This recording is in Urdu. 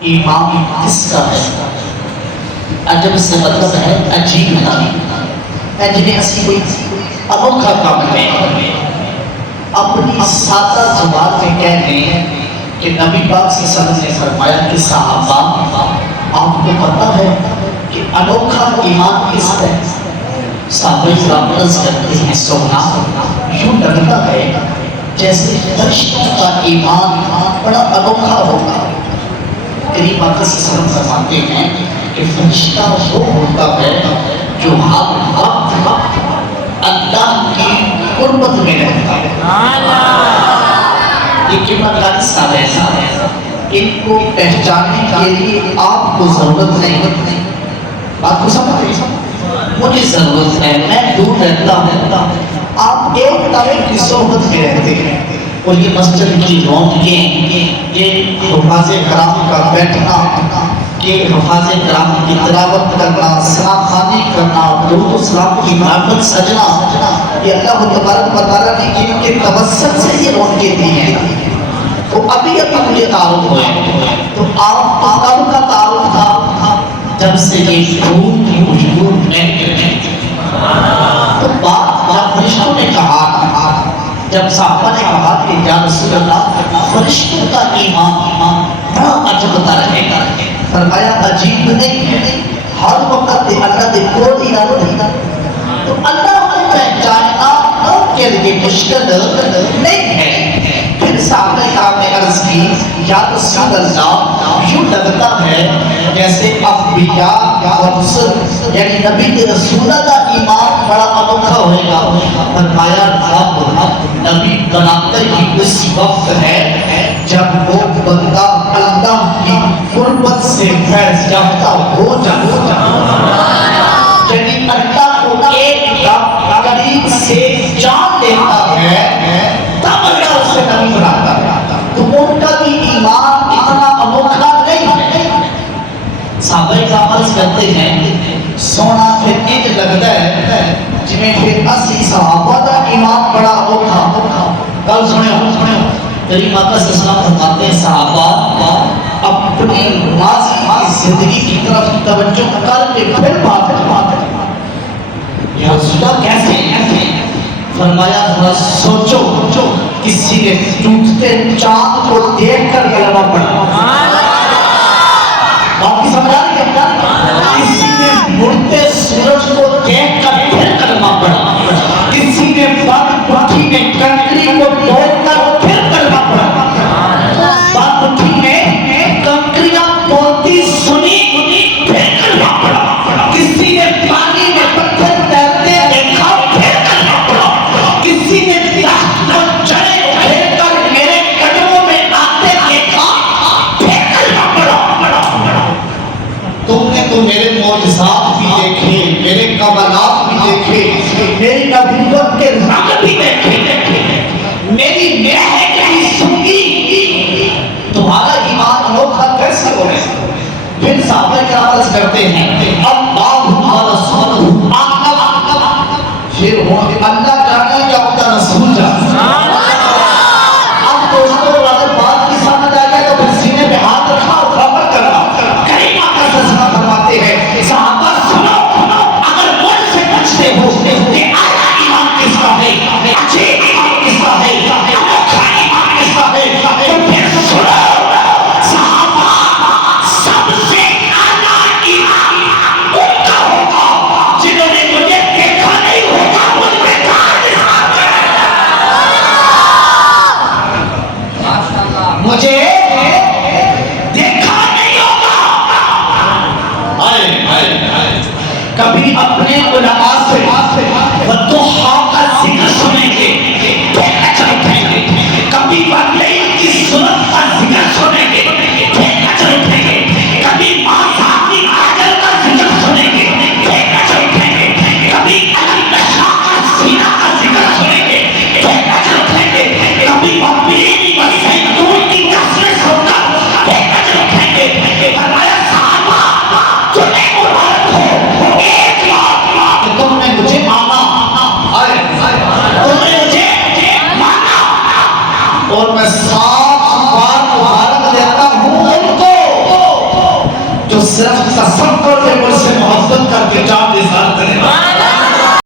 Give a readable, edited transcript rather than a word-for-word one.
ایمان کس کا ہے؟ عجب سے مطلب ہے عجیب ہے، جنہیں اسی کوئی انوکھا کام ہے اپنی سادہ زبان میں کہتے ہیں کہ نبی پاک صلی اللہ علیہ وسلم نے فرمایا کہ صحابہ آپ کو پتا ہے کہ انوکھا ایمان کس کا ہے؟ صحابہ کرام عرض کرتے ہیں سونا یوں لگتا ہے جیسے فرشتوں کا ایمان بڑا انوکھا ہوگا۔ کریم آقا صلی اللہ علیہ وسلم فرماتے ہیں کہ فرشتہ وہ ہوتا ہے جو ہر وقت اللہ کی قربت میں رہتا ہے۔ یہ قیمت کا حصہ ہے، ان کو پہچاننے کے لیے آپ کو ضرورت نہیں، بات کو سمجھ رہے ہیں؟ مجھے ضرورت ہے، میں دور رہتا ہوں، آپ ایک طرح کی صحبت میں رہتے ہیں، اور یہ مسجد کی رونقیں، یہ حفاظ کرام کا بیٹھنا، یہ حفاظ کرام کی تلاوت کرنا، سلام خوانی کرنا، درود و سلام کی محبت سجنا، یہ اللہ تبارک و تعالیٰ نے جن کے توسط سے یہ رونقیں دی ہیں۔ تو ابھی مجھے تعارف ہوئے، تو آپ کب کا تعارف تھا؟ جب سے یہ پھول کی خوشبو میں تو بات فرشتوں نے کہا، جب صحابہ نے کہا کہ یا رسول اللہ فرشتوں کا ایمان بڑا عجب رہے گا، فرمایا عجیب نہیں ہے، ہر وقت اللہ دے کوئی ارادہ تو اللہ کو پہچاننا ان کے لیے مشکل نہیں ہے۔ پھر صحابہ کرام نے عرض کی یا رسول اللہ یوں لگتا ہے جیسے انبیاء اور رسل یعنی نبی کے رسولہ کا ایمان بڑا انوکھا ہوئے گا۔ فرمایا رب نبی بناتے ہی اس وقت ہے جب وہ بندہ اللہ کی قربت سے فیض یافتہ ہو جائے، یعنی اللہ کو ایک دم قریب سے جان لیتا ہے تب اللہ اسے نبی بناتا ہے۔ تو ان کا بھی ایمان اتنا انوکھا نہیں ہے۔ صحابہ کرام عرض کرتے ہیں سونا پھر ایک لگتا ہے جنہیں پھر اسی صحابہ کا ایمان بڑا انوکھا۔ کل سنو کریم آقا صلی اللہ علیہ وسلم فرماتے ہیں صحابہ اپنی ماضی کی زندگی کی طرف توجہ کر کے پھر بات یا رسول اللہ کیسے؟ فرمایا ذرا سوچو کسی نے ٹوٹتے چاند کو دیکھ کر کلمہ پڑھا، باقی سمجھ آ رہی ہے؟ کسی نے مڑتے سورج کو دیکھ کر پھر کلمہ پڑھا، کسی نے بات پٹھی میں کنکری کو توڑ کر پھر کلمہ پڑھا، بات پٹھی میں کنکریاں توڑتی سنی پھر کلمہ پڑھا، کسی نے پانی میں پتھر تیرتے دیکھا پھر کلمہ پڑھا، کسی نے تخت کو چڑھے پھر کر میرے قدموں میں آتے دیکھا پھر کلمہ پڑھا۔ تم نے تو میرے معجزات بھی دیکھے، میرے کمالات بھی دیکھے، میری نبوت کے رنگ بھی دیکھے، میری مہک بھی سنگی، تمہارا ایمان انوکھا کیسے ہو گیا؟ پھر صحابہ کرام عرض کرتے ہیں اللہ و رسولہ اعلم، پھر اللہ جانے یا ان کا رسول جانے۔ اب دوستوں اگر بات کی سمجھ آ گیا تو پھر سینے پہ ہاتھ رکھا اور خبر کرنا۔ کریم آقا صلی اللہ علیہ وسلم فرماتے ہیں صحابہ سنو اگر مجھ سے پوچھتے ہو کہ آیا ایمان کس کا ہے، اچھے ایمان کس کا ہے، انوکھا ایمان کس کا ہے، تو پھر سنو صحابہ سب سے اعلیٰ ایمان ان کا ہوگا جنہوں نے مجھے دیکھا نہیں ہوگا، مجھ میں صرف تصور